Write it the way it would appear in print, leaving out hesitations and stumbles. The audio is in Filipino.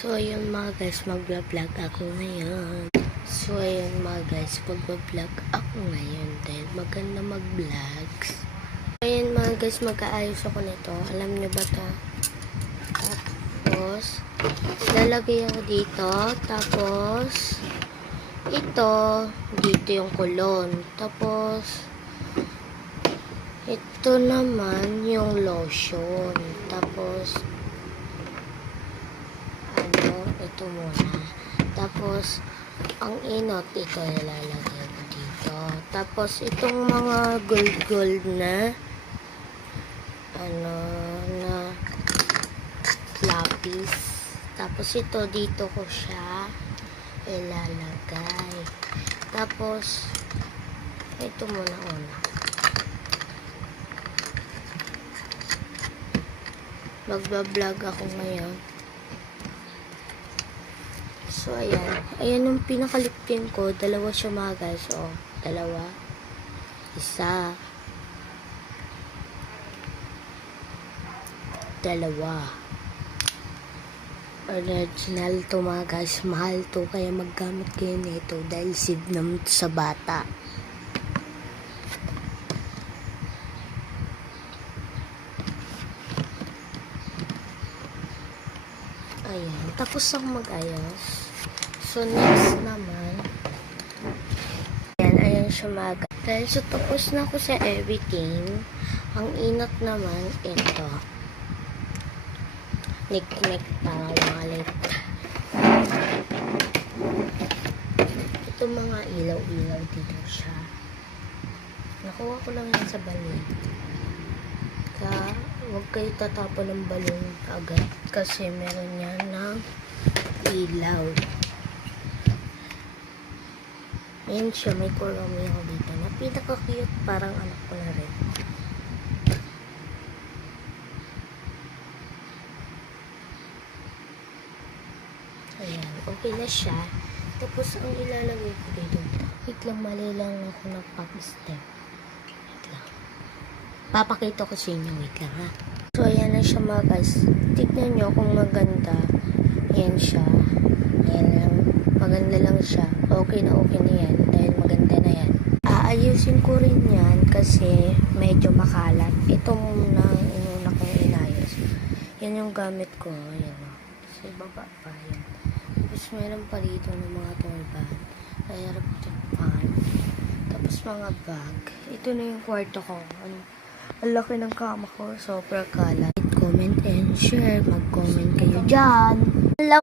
So, ayun mga guys, mag-vlog ako ngayon. Dahil maganda mag-vlogs. Ayun mga guys, mag-aayos ako nito. Alam nyo ba to? Tapos, lalagay ako dito. Tapos, ito, dito yung kulon. Tapos, ito naman yung lotion. Tapos, ito muna. Tapos, ang inot, ito ilalagay ko dito. Tapos, itong mga gold na na lapis. Tapos, ito, dito ko siya ilalagay. Tapos, ito muna una. Magbablog ako ngayon. So, ayan. Ayan yung pinakalipin ko. Dalawa siya mga guys. O, dalawa. Isa. Dalawa. Original to mga guys. Mahal to. Kaya maggamit kayo nito. Dahil seed naman sa bata. Ayan. Tapos ako mag-ayos. So, next naman, ayan siya mga guys. Dahil so, tapos na ako sa everything. Ang inat naman, ito. Nik-nik para malit. Ito mga ilaw-ilaw dito siya. Nakuha ko lang yan sa balon. Kaya, huwag kayo tatapon ng balon agad. Kasi meron yan ng ilaw. Ayan siya, may kurami ako dito na pinaka-cute, parang anak ko na rin. Ayan, okay na siya. Tapos, ang ilalagay ko dito, wait lang, mali lang ako nagpag-step. Wait lang. Papakita ko sa inyo, wait lang ha. So, ayan na siya mga guys. Tignan nyo kung maganda. Ayan siya. Ayan lang. Maganda lang siya. Okay na yan. Dahil maganda na yan. Aayusin ko rin yan kasi medyo makalat. Ito muna inuna kong inayos. Yan yung gamit ko. Ayan o. Sa baba pa yan. Tapos meron pa dito ng mga turban. Electric fan. Tapos mga bag. Ito na yung kwarto ko. Ang laki ng kama ko. Sobrang kalat. Comment and share. Mag-comment kayo dyan.